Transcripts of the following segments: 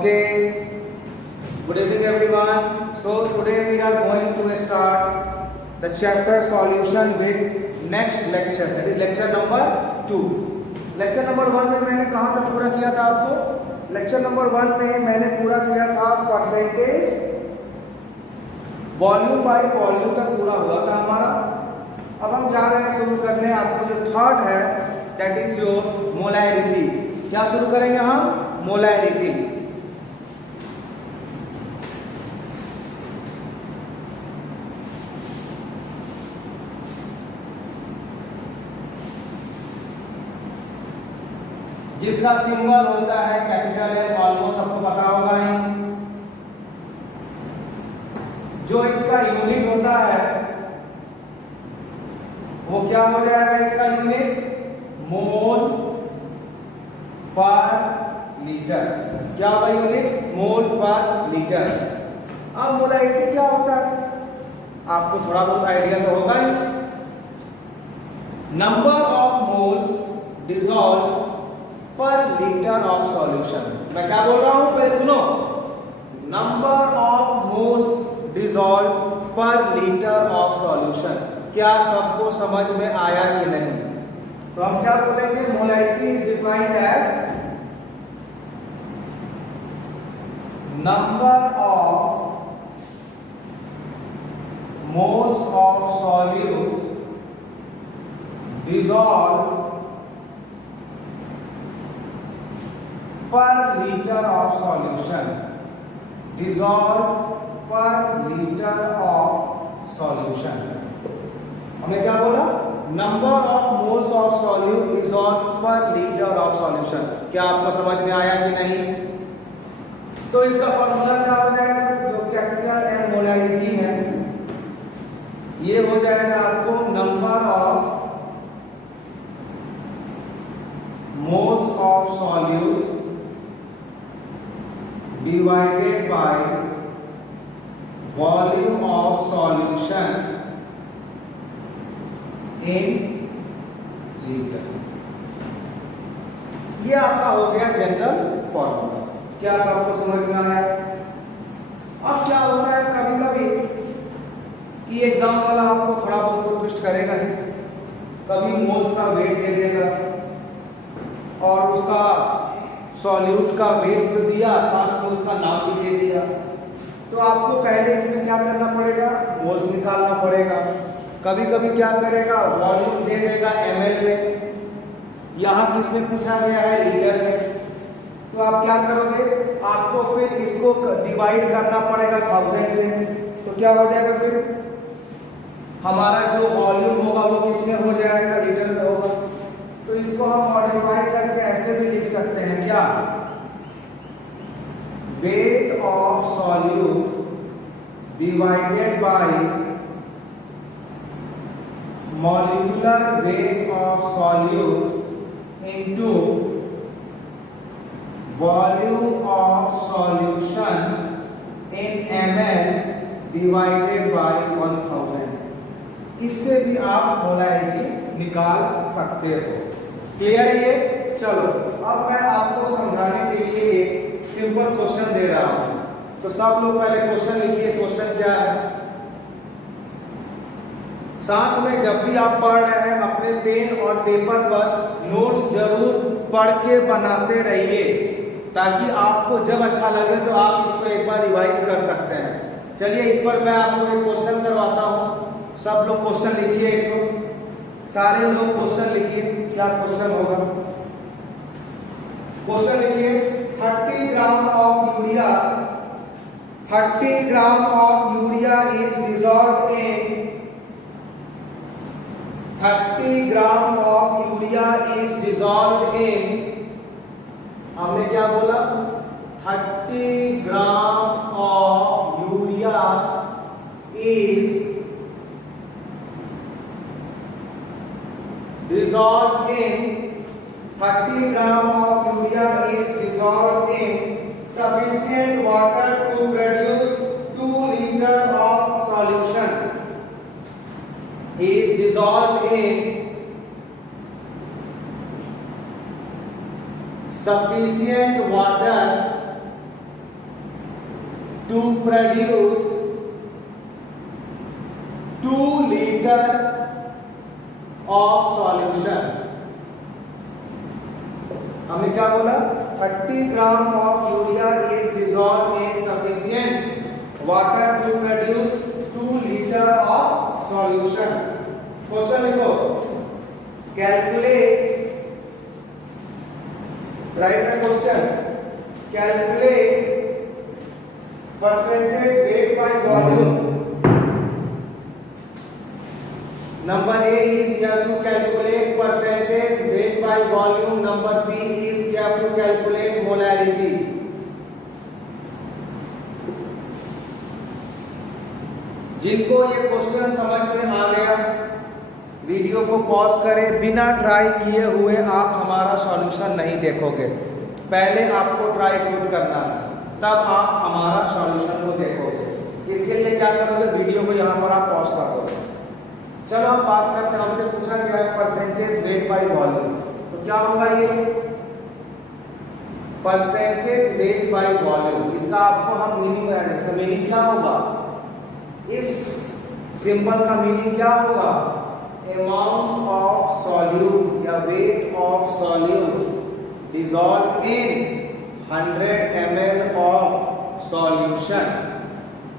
Okay. Good evening, everyone. So today we are going to start the chapter solution with next lecture. That is lecture number 2. Lecture number 1 में मैंने कहाँ तक पूरा किया था आपको? Lecture number 1 में मैंने पूरा किया था परसेंटेज वॉल्यूम बाय वॉल्यूम तक पूरा हुआ था हमारा. अब हम जा रहे हैं शुरू करने. आपको जो थर्ड है दैट इज योर मोलैरिटी. क्या शुरू करेंगे हम? मोलैरिटी. जिसका सिंबल होता है कैपिटल एम. ऑलमोस्ट आपको पता होगा ही. जो इसका यूनिट होता है वो क्या हो जाएगा? इसका यूनिट मोल पर लीटर. क्या होगा यूनिट? मोल पर लीटर. अब मोलैरिटी क्या होता है आपको थोड़ा बहुत आइडिया तो होगा ही. Number of moles dissolve per litre of solution. मैं क्या बोल रहा हूं पहले सुनो. Number of moles dissolve per litre of solution. क्या सबको समझ में आया कि नहीं? तो हम क्या बोलेंगे? Molarity is defined as number of moles of solute dissolve per litre of solution. Dissolve per litre of solution. हमने क्या बोला? Number of moles of solute dissolve per litre of solution. क्या आपको समझ में आया कि नहीं? तो इसका फॉर्मूला क्या हो जाएगा? जो कैपिटल एम मोलैरिटी है ये हो जाएगा आपको number of moles of solute divided by volume of solution in liter. ये आपका हो गया जनरल फॉर्मूला. क्या सबको समझ में आया? अब क्या होता है कभी कभी कि एग्जाम वाला आपको थोड़ा बहुत ट्विस्ट करेगा ही. कभी मोल्स का वेट दे देगा और उसका सॉल्यूट का वेट तो दिया, साथ में उसका नाम भी दे दिया. तो आपको पहले इसमें क्या करना पड़ेगा? मोल्स निकालना पड़ेगा. कभी कभी क्या करेगा? वॉल्यूम दे देगा ml में. यहाँ किसमें पूछा गया है? लीटर में. तो आप क्या करोगे? आपको फिर इसको डिवाइड करना पड़ेगा 1000 से. तो क्या हो जाएगा? फिर हमारा जो वॉल्यूम होगा वो किसमें हो जाएगा? लीटर में होगा. तो इसको हम मॉडिफाई करके ऐसे भी लिख सकते हैं. क्या? Wait of solute divided by molecular weight of solute into volume of solution in ml divided by 1000. इससे भी आप मोलैरिटी निकाल सकते हो. क्लियर ये? चलो अब मैं आपको समझाने के लिए एक सिंपल क्वेश्चन दे रहा हूं. तो सब लोग पहले क्वेश्चन लिखिए. क्वेश्चन क्या है? साथ में जब भी आप पढ़ रहे हैं अपने पेन और पेपर पर नोट्स जरूर पढ़ के बनाते रहिए ताकि आपको जब अच्छा लगे तो आप इसको एक बार रिवाइज कर सकते हैं. चलिए इस पर मैं आपको एक क्वेश्चन करवाता हूं. सब लोग क्वेश्चन लिखिए. एक तो सारे लोग क्वेश्चन लिखिए. क्या क्वेश्चन होगा? क्वेश्चन लिखिए. 30 gram of urea 30 gram of urea is dissolved in 30 gram of urea is dissolved इन. हमने क्या बोला? 30 gram of urea is dissolved in 30 gram of urea is dissolved in sufficient water to produce 2 liter of solution. Is dissolved in sufficient water to produce 2 liter of solution. हमने क्या बोला? 30 gram of urea is dissolved in sufficient water to produce 2 litre of solution. Question लिखो, calculate, right the question, calculate percentage weight by volume. Number A is you have to calculate percentage weight by volume. Number B is you have to calculate molarity. जिनको ये question समझ में आ गया, video को pause करें. बिना try किए हुए आप हमारा सॉल्यूशन नहीं देखोगे. पहले आपको ट्राई खुद करना है, तब आप हमारा सॉल्यूशन को देखोगे. इसके लिए क्या करोगे? वीडियो को यहाँ पर आप पॉज करोगे. चलो हम बात करते हैं. हमसे पूछा गया है परसेंटेज वेट बाय वॉल्यूम. तो क्या होगा ये परसेंटेज वेट बाय वॉल्यूम? इसका आपको हम मीनिंग बताएंगे. इसका मीनिंग क्या होगा? इस सिंबल का मीनिंग क्या होगा? अमाउंट ऑफ सॉल्यूट या weight of solute dissolve in 100 ml of solution.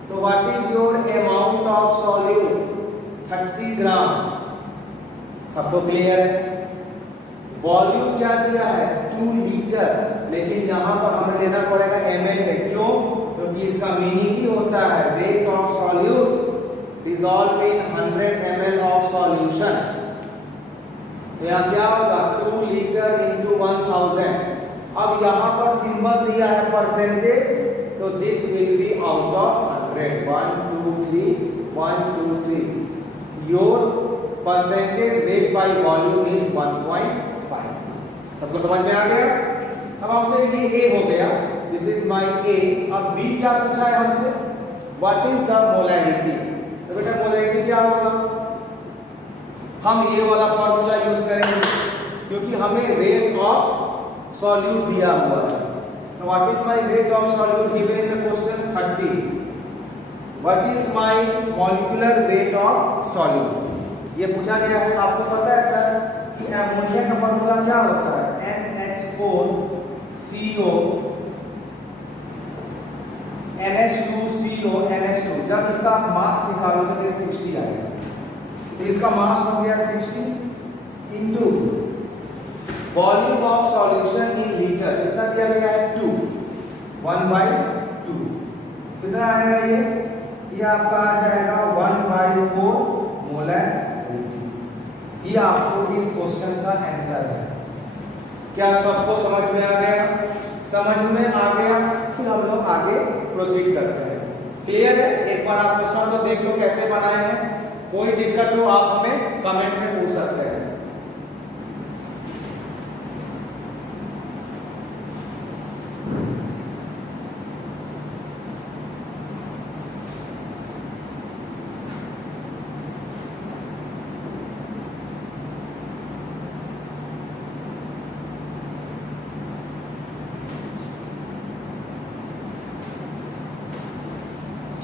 तो what is your amount of solute? 30 gram. सबको क्लियर है? वॉल्यूम क्या दिया है? 2 लीटर. लेकिन यहां पर हमें लेना पड़ेगा ml में. क्यों? क्योंकि इसका मीनिंग ही होता है wait of solute dissolve in 100 ml of solution. तो यहां क्या होगा? 2 लीटर इंटू 1000. अब यहां पर सिंबल दिया है परसेंटेज, तो this will be out of 100. 1 2 3 1 2 3. Your percentage weight by volume is 1.5. सबको समझ में आ गया? अब हमसे ये A हो गया, this is my A. अब B क्या पूछा है हमसे? What is the molarity? तो बेटा मोलारिटी क्या होगा? हम ये वाला फॉर्मूला यूज करेंगे क्योंकि हमें रेट ऑफ सॉल्यूट दिया हुआ है. What is my rate of solute given in the question? 30. What is my molecular weight of solute? ये पूछा गया है. आपको पता है सर कि एमोनिया का फॉर्मूला क्या होता है? NH4CO NH2CO NH2. जब इसका मास निकालोगे तो 60 आएगा. तो इसका मास हो गया 60 into volume of solution in litre. कितना दिया गया है? 2. 1/2. कितना आएगा ये? ये आपका आ जाएगा 1/4 मोलैरिटी. ये आपको इस क्वेश्चन का आंसर है. क्या सबको समझ में आ गया? समझ में आ गया. फिर हम लोग आगे प्रोसीड करते हैं. क्लियर है? एक बार आप क्वेश्चन को देख लो कैसे बनाए हैं. कोई दिक्कत हो आप हमें कमेंट में पूछ सकते हैं.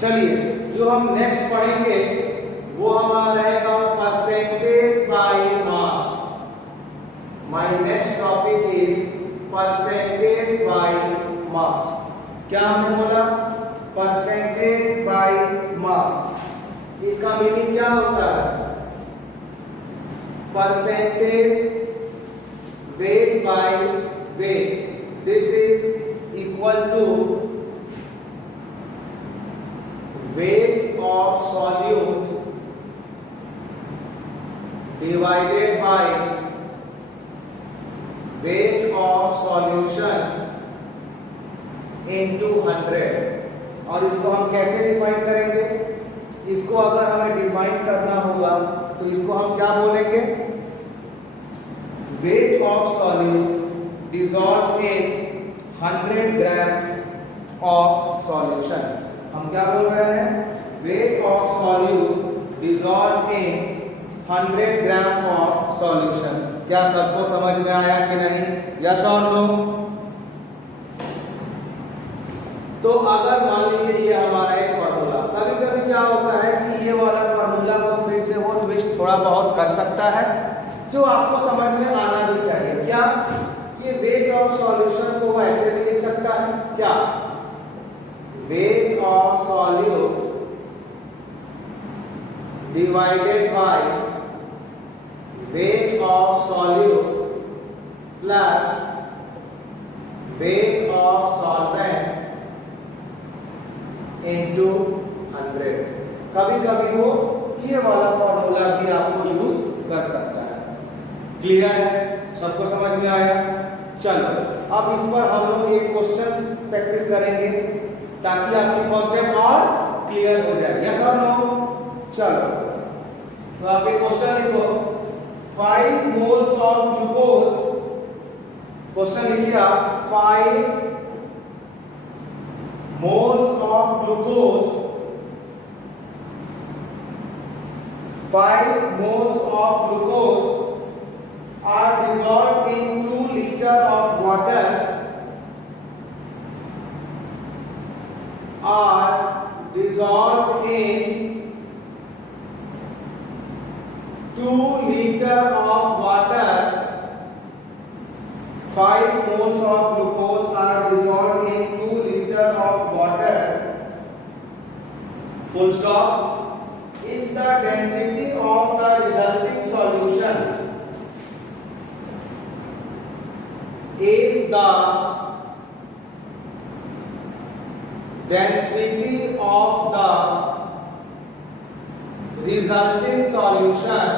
चलिए, जो हम नेक्स्ट पढ़ेंगे वो हमारा रहेगा percentage by mass. My next topic is percentage by mass. क्या हमने बोला? Percentage by mass. इसका मीनिंग क्या होता है? Percentage weight by weight. This is equal to weight of solute divided by weight of solution into 100. और इसको हम कैसे डिफाइन करेंगे? इसको अगर हमें डिफाइन करना होगा तो इसको हम क्या बोलेंगे? weight of solute dissolved in 100 gram of solution. हम क्या बोल रहे हैं? Wait of solute dissolve in 100 gram of solution. क्या सबको समझ में आया कि नहीं? यस और नो? तो अगर मान लीजिए ये हमारा एक फार्मूला, कभी कभी क्या होता है कि ये वाला फार्मूला को फिर से वो ट्विस्ट थोड़ा बहुत कर सकता है, जो आपको समझ में आना भी चाहिए। क्या ये वेट ऑफ सॉल्यूशन को वो ऐसे भी लिख सकता है? क्या wait of solute divided by weight of solute plus weight of solvent into 100। कभी कभी वो ये वाला फॉर्मूला भी आपको यूज कर सकता है। क्लियर है? सबको समझ में आया? चलो अब इस पर हम लोग एक क्वेश्चन प्रैक्टिस करेंगे ताकि आपकी कॉन्सेप्ट और क्लियर हो जाए। यस और नो? चलो तो आप एक क्वेश्चन लिखो, 5 मोल्स ऑफ ग्लूकोज। क्वेश्चन लिखिए आप, 5 moles of glucose, 5 moles of glucose are dissolved in 2 liters of water, are dissolved in 2 liters of water, 5 moles of glucose are dissolved in 2 liters of water, full stop. If the density of the resulting solution, if the density of the resulting solution,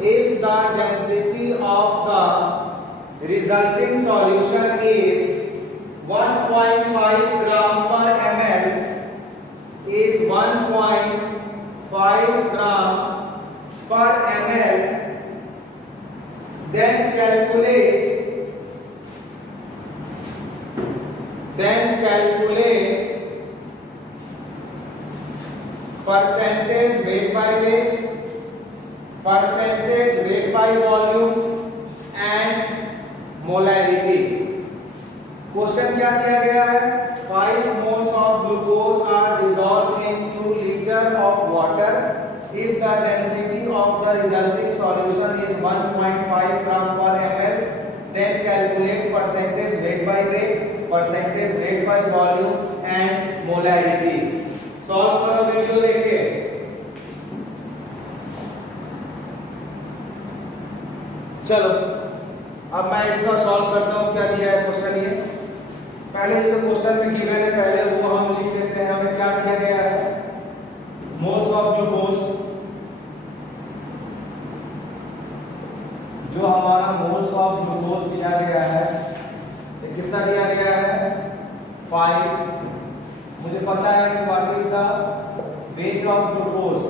if the density of the resulting solution is 1.5 gram per ml, is 1.5 gram per ml, then calculate percentage weight by weight, percentage weight by volume and molarity। Question क्या दिया गया है? 5 moles of glucose are dissolved in 2 liters of water if the density of the resulting solution is 1.5 gram per ml, then calculate percentage weight by weight, percentage weight by volume and molarity। Solve करो video देखे। चलो अब मैं इसका solve करता हूं। क्या दिया है क्वेश्चन? ये पहले जो क्वेश्चन में गिवन है पहले वो हम लिख लेते हैं। हमें क्या दिया गया है? मोल्स ऑफ ग्लूकोज, जो हमारा मोल्स ऑफ ग्लूकोज दिया गया है ये कितना दिया गया है? 5। मुझे पता है कि what is the weight of glucose.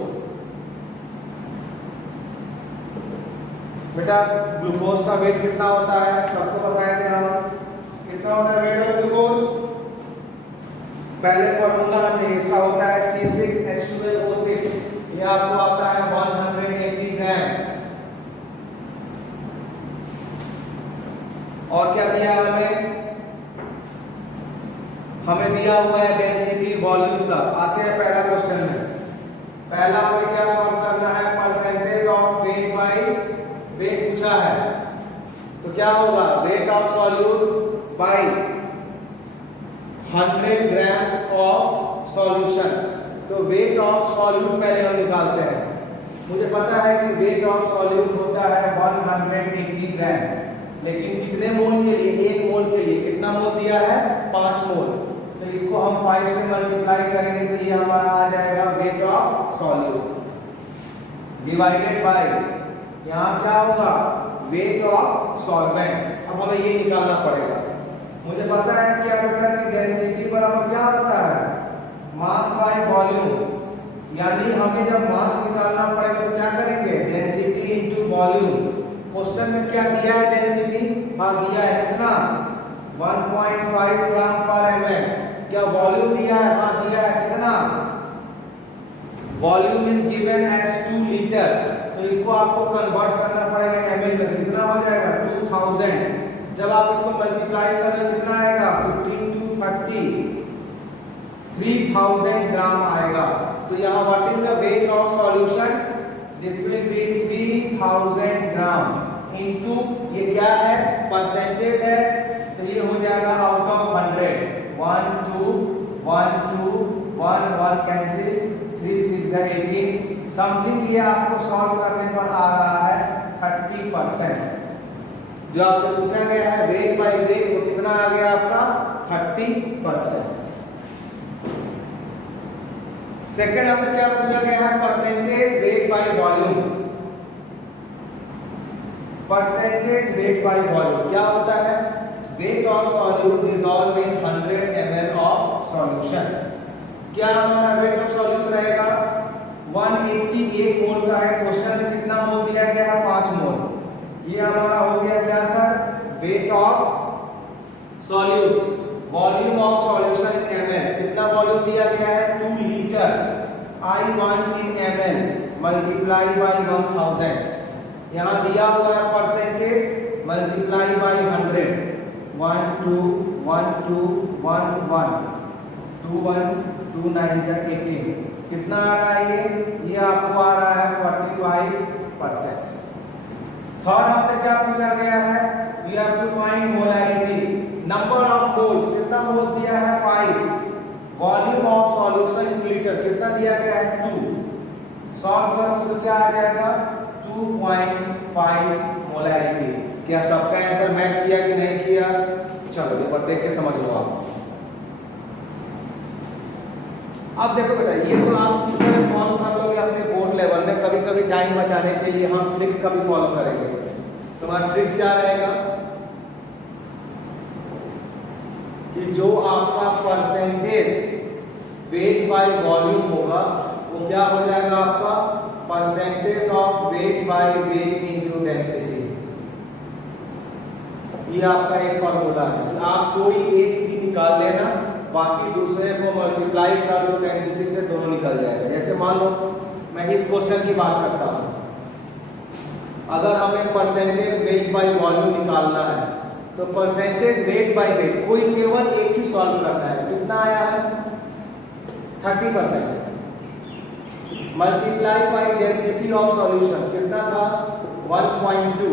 बेटा ग्लूकोज का वेट कितना होता है? सबको बताया थे हम। कितना होता है वेट ऑफ ग्लूकोज? पहले फॉर्मूला चाहिए, इसका होता है C6H12O6। ये आपको आता है 180 ग्राम। और क्या दिया है हमें? हमें दिया हुआ है डेंसिटी, वॉल्यूम सब। आते हैं पहला क्वेश्चन में। पहला हमें क्या सॉल्व करना है? Percentage of weight by wait पूछा है, तो क्या होगा? Wait of solute bye 100 gram of solution. तो वेट ऑफ सॉल्यूट पहले हम निकालते हैं। मुझे पता है कि वेट ऑफ सॉल्यूट होता है 180 ग्राम, लेकिन कितने मोल के लिए? 1 मोल के लिए। कितना मोल दिया है? 5 मोल। तो इसको हम 5 से मल्टीप्लाई करेंगे तो ये हमारा आ जाएगा wait of solute divided by, यहाँ क्या होगा? Weight of solvent. अब हमें ये निकालना पड़ेगा। मुझे पता है क्या बेटा कि डेंसिटी बराबर क्या होता है? Mass by volume. यानी हमें जब मास निकालना पड़ेगा तो क्या करेंगे? Density into volume. क्वेश्चन में क्या दिया है? डेंसिटी हाँ दिया है। कितना? 1.5 ग्राम पर ml। क्या वॉल्यूम दिया है? हाँ दिया है। कितना? Volume is given as 2 litre. तो इसको आपको कन्वर्ट करना पड़ेगा ml में। कितना हो जाएगा? 2000। जब आप इसको मल्टीप्लाई करें कितना आएगा? 15 3000 ग्राम आएगा। तो यहाँ what is the weight of solution, this will be 3000 gram into ये क्या है परसेंटेज है, तो ये हो जाएगा आउट ऑफ 100, 1 2 1 2 1 1 कैंसिल, 3 6 18 समथिंग, ये आपको सॉल्व करने पर आ रहा है 30%। जो आपसे पूछा गया है वेट बाय वेट वो कितना आ गया आपका 30%। सेकेंड आपसे क्या पूछा गया है percentage weight by volume, percentage weight by volume क्या होता है, wait of solute dissolve in 100 ml of solution. क्या हमारा वेट ऑफ सॉल्यूट रहेगा 188 मोल का है, क्वेश्चन में कितना मोल दिया गया है 5 मोल, ये हमारा हो गया क्या sir wait of solute. Volume of solution in ml, कितना वॉल्यूम दिया गया है 2 litre, I1 in ml multiply by 1000, यहाँ दिया हुआ है परसेंटेज मल्टीप्लाई बाय 100, 1 2 1 2 1 1 2 1 2 9 18, कितना आ रहा है ये आपको आ रहा है 45%। थर्ड आपसे क्या पूछा गया है, you have to find molarity, number of moles, कितना मोल्स दिया है 5, volume of solution in litre कितना दिया गया है 2, सॉल्व करोगे तो क्या आ जाएगा 2.5 मोलैरिटी। क्या सबका आंसर मैच किया कि नहीं किया, चलो एक बार देख के समझ लो आप। अब देखो बेटा ये तो आप इस तरह सॉल्व कर लोगे अपने बोर्ड लेवल में, कभी कभी टाइम बचाने के लिए हम ट्रिक्स का भी फॉलो करेंगे। तुम्हारा ट्रिक्स क्या रहेगा कि जो आपका परसेंटेज वेट बाय वॉल्यूम होगा वो क्या हो जाएगा आपका percentage of weight by weight into density. ये आपका एक फॉर्मूला है कि आप कोई एक भी निकाल लेना, बाकी दूसरे को मल्टीप्लाई कर दो डेंसिटी से, दोनों निकल जाएगा। जैसे मान लो मैं इस क्वेश्चन की बात करता हूं, अगर हमें परसेंटेज वेट बाय वॉल्यूम निकालना है तो परसेंटेज वेट बाय वेट कोई केवल एक ही सॉल्व करना है, कितना आया है 30%, multiply by density of solution कितना था 1.2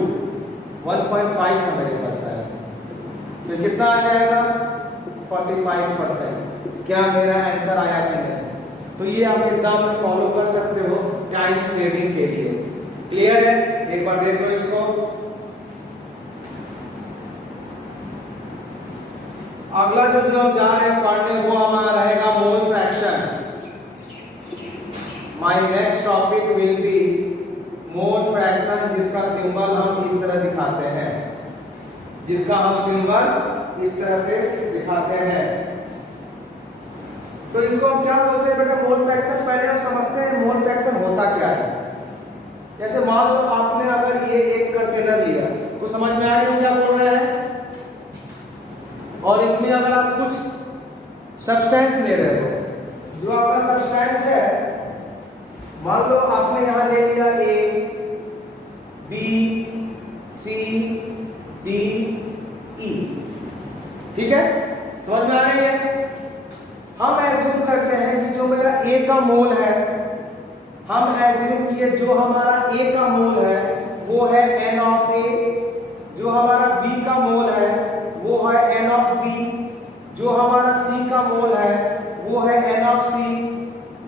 1.5 था मेरे पास है, तो कितना आ जाएगा 45%। क्या मेरा आंसर आया कि नहीं? तो ये आप एग्जाम में फॉलो कर सकते हो टाइम सेविंग के लिए। क्लियर है? एक बार देख लो इसको। अगला जो हम जा रहे हैं पढ़ने वो हमारा रहेगा mole fraction. My next topic will be mole fraction, जिसका सिंबल हम इस तरह दिखाते हैं, जिसका हम सिंबल इस तरह से दिखाते हैं। तो इसको हम क्या बोलते हैं बेटा मोल फ्रैक्शन? पहले हम समझते हैं मोल फ्रैक्शन होता क्या है। जैसे मान लो आपने अगर ये एक कंटेनर लिया, तो समझ में आ रही है क्या बोल रहे हैं, और इसमें अगर आप कुछ सब्सटेंस ले रहे हो, जो आपका सब्सटेंस है, मान लो आपने यहां ले लिया A B C D E, ठीक है, समझ में आ रही है। हम एज्यूम करते हैं कि जो मेरा ए का मोल है, हम एज्यूम किए जो हमारा ए का मोल है वो है एन ऑफ ए, जो हमारा बी का मोल है वो है एन ऑफ बी, जो हमारा सी का मोल है वो है एन ऑफ सी,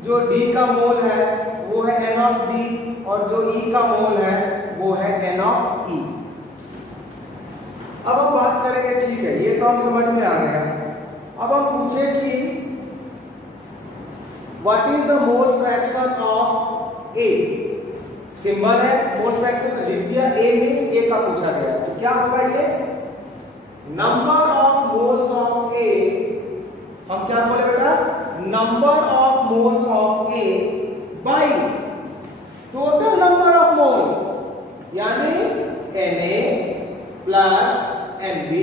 जो डी का मोल है वो है एन ऑफ डी, और जो ई का मोल है वो है एन ऑफ ई। अब हम बात करेंगे, ठीक है, ये तो हम समझ में आ गया। अब हम पूछे कि what is the mole fraction of A. Symbol है मोल फ्रैक्शन, लिख दिया ए मींस ए का पूछा गया, तो क्या होगा ये नंबर ऑफ मोल्स ऑफ ए। हम क्या बोले बेटा, number of moles of A by total number of moles, यानी Na plus Nb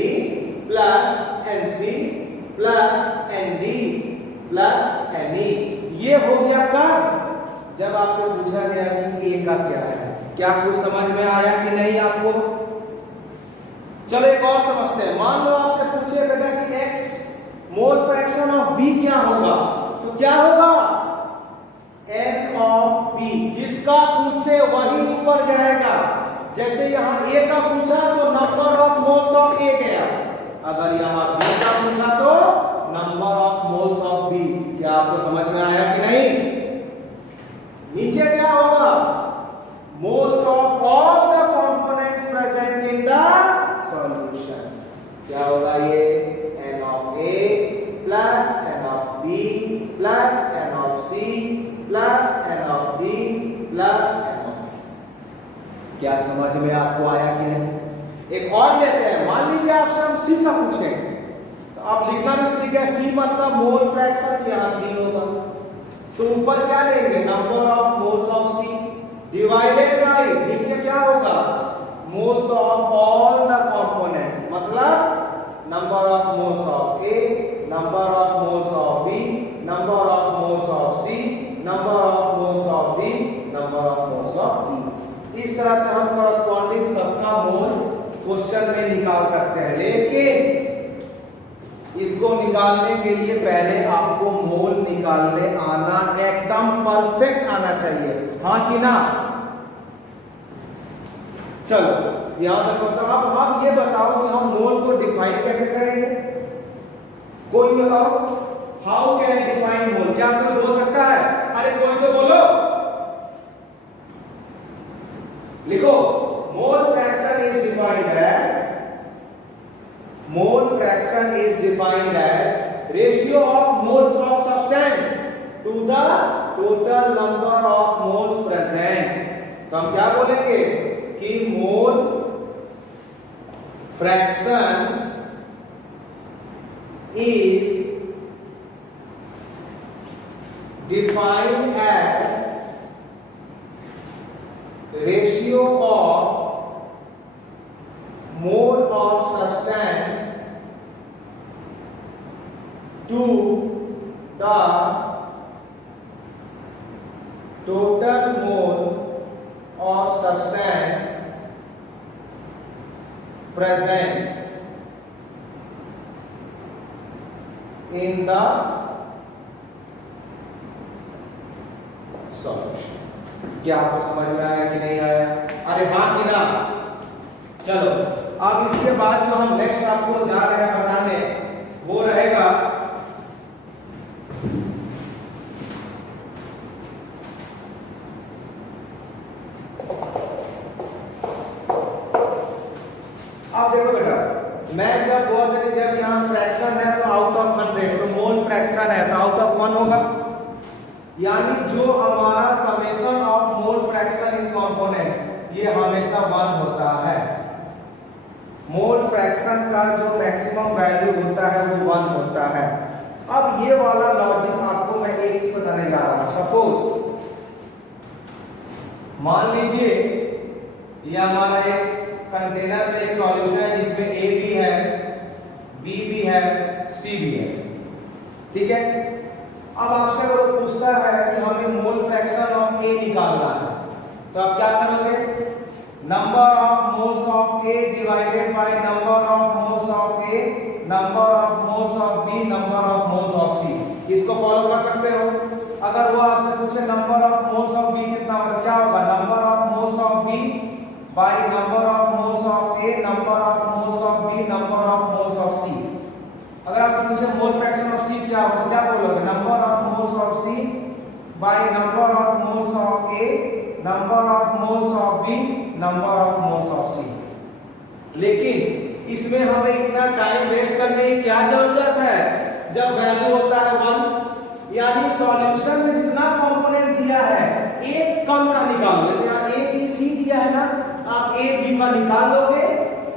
plus Nc plus Nd plus Ne। ये हो गया कब, जब आपसे पूछा गया कि ए का क्या है। क्या कुछ समझ में आया कि नहीं आपको? चलो एक और समझते हैं। मान लो आपसे पूछे बेटा कि x mole fraction of b क्या होगा, तो क्या होगा n ऑफ b, जिसका पूछे वही ऊपर जाएगा। जैसे यहां a का पूछा तो number of moles of a गया, अगर यहां b का पूछा तो number of moles of b। क्या आपको समझ में आया कि नहीं? नीचे क्या होगा, moles of all the components present in the solution. क्या होगा ये, n of a plus n of b plus n of c plus n of d plus n of e। क्या समझ में आपको आया कि नहीं? एक और लेते हैं, मान लीजिए आपसे हम c का पूछें तो आप लिखना भी सीख गए, c मतलब मोल फ्रैक्शन, यहां c होगा तो ऊपर क्या लेंगे, number of moles of c divided by नीचे क्या होगा, moles of all the components, मतलब number of moles of a, number of moles of b, number of moles of c, number of moles of d, number of moles of d। इस तरह से हम corresponding सबका मोल question में निकाल सकते हैं, लेकिन इसको निकालने के लिए पहले आपको मोल निकालने आना एकदम परफेक्ट आना चाहिए, हाँ कि ना? चलो यहां तक सोचता हूं। अब आप ये बताओ कि हम मोल को डिफाइन कैसे करेंगे? कोई बताओ, how can I define mole? क्या कोई बोल सकता है? अरे कोई तो बोलो, लिखो, mole fraction is defined as, mole fraction is defined as ratio of moles of substance to the total number of moles present. तो हम क्या बोलेंगे कि mole fraction is defined as ratio of mole of substance to the total mole of substance present in the solution। क्या आपको समझ में आया कि नहीं आया? अरे हाँ कि ना? चलो अब इसके बाद जो हम नेक्स्ट आपको जा रहे हैं बताने वो रहेगा अब देखो बेटा, मैं जब जब यहाँ फ्रैक्शन है तो आउट ऑफ 100, तो मोल फ्रैक्शन है तो आउट ऑफ 1 होगा, यानी जो हमारा summation of mole fraction in component ये हमेशा 1 होता है। मोल फ्रैक्शन का जो मैक्सिमम वैल्यू होता है वो 1 होता है। अब ये वाला लॉजिक आपको मैं एक चीज बताने जा रहा हूं। सपोज मान लीजिए ये हमारा एक कंटेनर में एक सॉल्यूशन है जिसमें A भी है, B भी है, C भी है, ठीक है। अब आपसे अगर वो पूछता है कि हमें मोल फ्रैक्शन ऑफ A निकालना है तो आप क्या करोगे, number of moles of A divided by number of moles of A, number of moles of B, number of moles of C। इसको फॉलो कर सकते हो। अगर वो आपसे पूछे number of moles of B कितना होगा, क्या होगा, number of moles of B bye number of moles of A, number of moles of B, number of moles of C। अगर आपसे पूछे मोल फ्रैक्शन ऑफ C क्या होगा तो क्या बोलोगे, number of moles of C bye number of moles of A, number of moles of B, number of moles of C। लेकिन इसमें हमें इतना टाइम वेस्ट करने की क्या जरूरत है, जब वैल्यू होता है 1, यानी सॉल्यूशन में जितना कंपोनेंट दिया है एक कम का निकालो। जैसे यहाँ A B C दिया है ना, आप A B का निकाल लोगे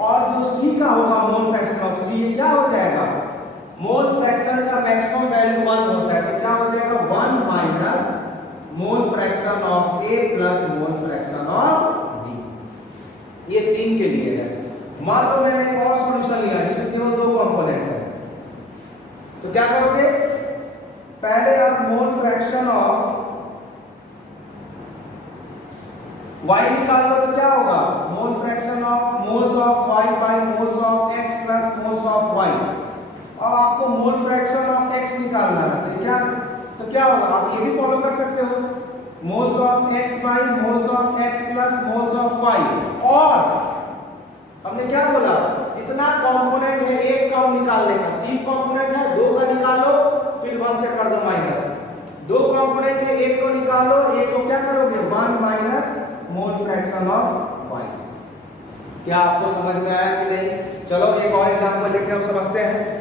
और जो C का होगा मोल फ्रैक्शन ऑफ C, ये क्या हो जाएगा, मोल फ्रैक्शन का मैक्सिमम वैल्यू 1 होता है तो क्या हो जाएगा 1 minus mole fraction of A plus mole fraction of B। ये 3 के लिए है। मान लो मैंने एक और सॉल्यूशन लिया जिसमें केवल 2 कंपोनेंट है तो क्या करोगे, पहले आप मोल फ्रैक्शन ऑफ y निकाल लो तो क्या होगा, mole fraction of moles of y by moles of x plus moles of y। और आपको मोल फ्रैक्शन ऑफ x निकालना है तो क्या तो क्या होगा, आप ये भी फॉलो कर सकते हो, moles of x by moles of x plus moles of y। और हमने क्या बोला, जितना कंपोनेंट है एक कम निकालने का, 3 कंपोनेंट है 2 का निकालो फिर 1 से कर दो माइनस, 2 कंपोनेंट है एक को निकालो, एक को क्या करोगे 1 minus mole fraction of y। क्या आपको समझ में आया कि नहीं? चलो एक और एग्जांपल लेके हम समझते हैं।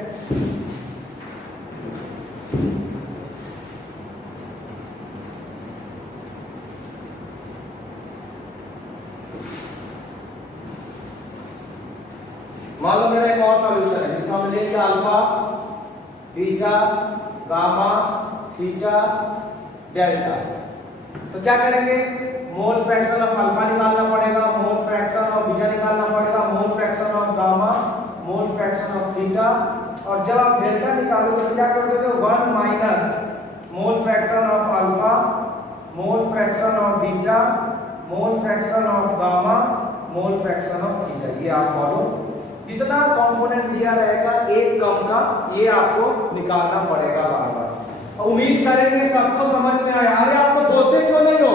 मान लो मेरा एक और सॉल्यूशन है जिसका हमने ले लिया alpha, beta, gamma, theta, delta. तो क्या करेंगे, मोल फ्रैक्शन ऑफ अल्फा निकालना पड़ेगा, मोल फ्रैक्शन ऑफ बीटा निकालना पड़ेगा, मोल fraction of gamma, mole fraction of theta. और जब आप डेल्टा निकालोगे तो क्या कर दोगे 1 minus mole fraction of alpha, mole fraction of beta, mole fraction of gamma, mole fraction of theta. ये आप फॉलो, जितना कंपोनेंट दिया रहेगा एक कम का ये आपको निकालना पड़ेगा बार बार। उम्मीद करेंगे सबको समझ में आया। अरे आपको बोलते क्यों नहीं हो,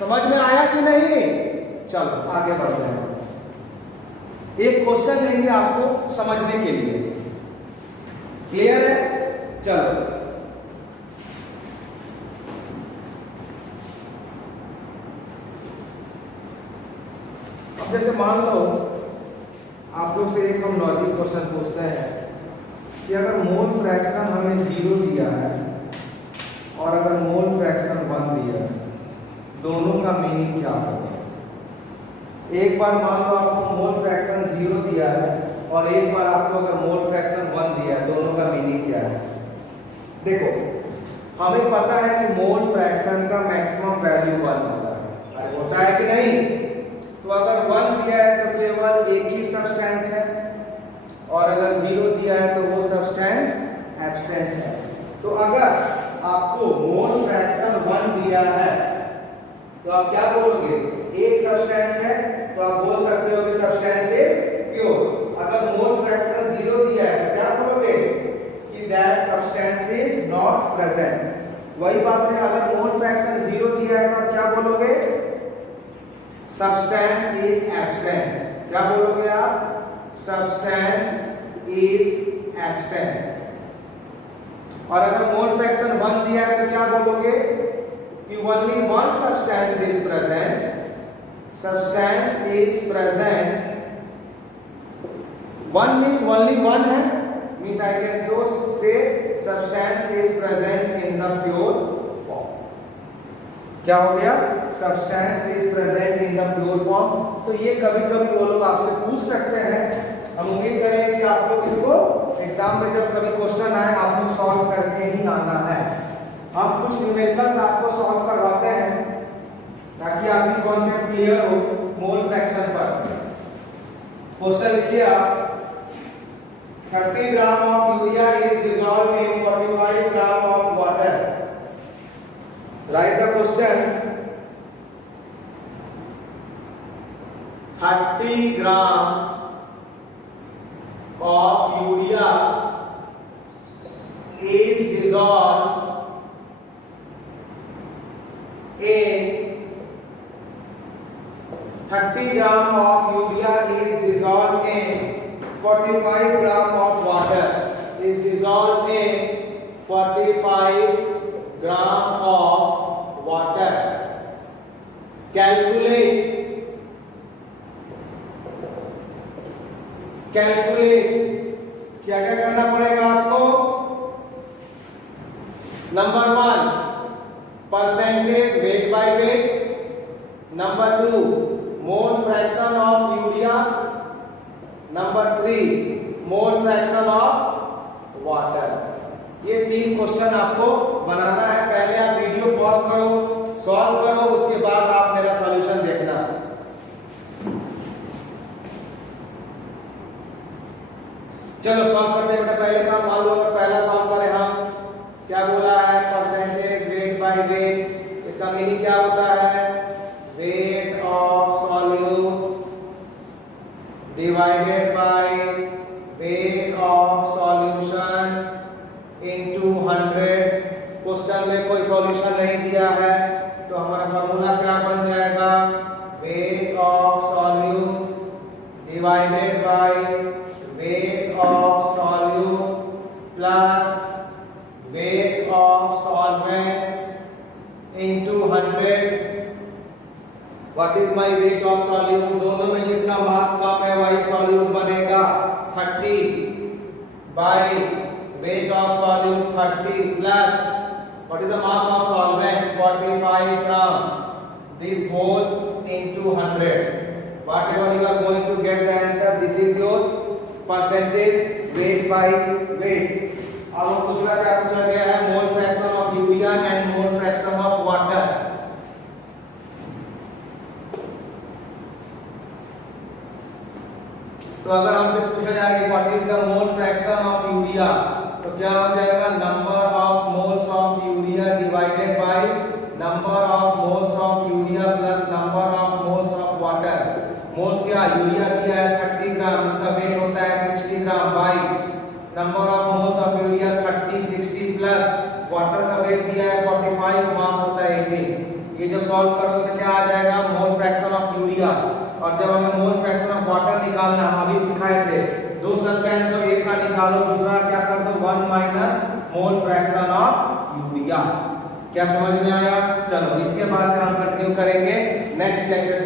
समझ में आया कि नहीं? चलो आगे बढ़ते हैं। एक क्वेश्चन लेंगे आपको समझने के लिए, क्लियर है? चलो अब जैसे मान लो आप लोग से एक हम लॉजिक क्वेश्चन पूछते हैं कि अगर मोल फ्रैक्शन हमें 0 दिया है और अगर मोल फ्रैक्शन 1 दिया है, दोनों का मीनिंग क्या होगा? एक बार मान लो आपको मोल फ्रैक्शन 0 दिया है और एक बार आपको अगर मोल फ्रैक्शन 1 दिया है, दोनों का मीनिंग क्या है? देखो हमें पता है कि मोल फ्रैक्शन का मैक्सिमम वैल्यू 1 होता है, अरे होता है कि नहीं? तो अगर 1 दिया है तो केवल एक ही सब्सटेंस है, और अगर 0 दिया है तो वो सब्सटेंस एब्सेंट है। तो अगर आपको मोल फ्रैक्शन 1 दिया है तो आप क्या बोलोगे, एक सब्सटेंस है तो आप बोल सकते हो कि सब्सटेंस इज प्योर। अगर मोल फ्रैक्शन 0 दिया है तो क्या बोलोगे कि that substance is not present. वही बात है, अगर मोल फ्रैक्शन 0 दिया है तो आप क्या बोलोगे, सब्सटेंस इज एब्सेंट। क्या बोलोगे आप, सब्सटेंस इज एब्सेंट। और अगर मोल फ्रैक्शन 1 दिया है तो क्या बोलोगे कि only one substance is present, substance is present. 1 means only 1 है, मींस आई कैन सो से substance is present in the pure form. क्या हो गया, substance is present in the pure form. तो ये कभी कभी वो लोग आपसे पूछ सकते हैं। हम उम्मीद करें कि आप लोग इसको एग्जाम में जब कभी क्वेश्चन आए आप लोग सॉल्व करके ही आना है। हम कुछ न्यूमेरिकल्स आपको सॉल्व करवाते हैं ताकि आपकी कॉन्सेप्ट क्लियर हो मोल फ्रैक्शन पर। क्वेश्चन लिखिए आप, 30 gram of urea is dissolved in 45 gram of water. Right the question. 30 gram of urea is dissolved in 30 gram of urea is dissolved in 45 gram of water, is dissolved in 45 gram of water. Calculate क्या क्या करना पड़ेगा आपको? Number 1 percentage weight by wait, number 2 mole fraction of urea, number 3 mole fraction of water. ये 3 question आपको बनाना है। पहले आप वीडियो पॉज करो, सॉल्व करो, उसके बाद आप मेरा सॉल्यूशन देखना। चलो सॉल्व करते हैं बेटा। पहले काम मान लो अगर पहला सॉल्व करें हम, क्या बोला है, परसेंटेज वेट बाय वेट। इसका मीनिंग क्या होता है, wait of solute divided by weight of solution into 100 question में कोई सॉल्यूशन नहीं दिया है तो हमारा फॉर्मूला क्या बन जाएगा, wait of solute divided by weight of solute plus weight of solvent into 100। What is my weight of solute, दोनों में जिसका मास कम है वही सॉल्यूट बनेगा 30 by weight of solute 30 plus what is the mass of solvent 45 gram, this whole into 100. Whatever you are going to get the answer, this is your percentage weight by weight. अब दूसरा क्या पूछा गया है, mole fraction of urea and mole fraction of water. तो अगर हमसे पूछा जाए कि what is the mole fraction of urea, तो क्या हो जाएगा, number of moles of urea divided by number of moles of urea plus number of moles of water. Moles क्या, यूरिया दिया है 30 ग्राम, इसका वेट होता है 60 gram, by number of moles of urea 30 60 plus water का wait दिया है 45, मास होता है 18। ये जब सॉल्व करोगे तो क्या आ जाएगा, मोल फ्रैक्शन ऑफ यूरिया। और जब हमें मोल फ्रैक्शन ऑफ वाटर निकालना, हम अभी सिखाए थे, दो सब्सटेंस हो, एक का निकालो, दूसरा क्या कर दो 1 minus mole fraction of urea. क्या समझ में आया? चलो इसके बाद से हम कंटिन्यू करेंगे नेक्स्ट लेक्चर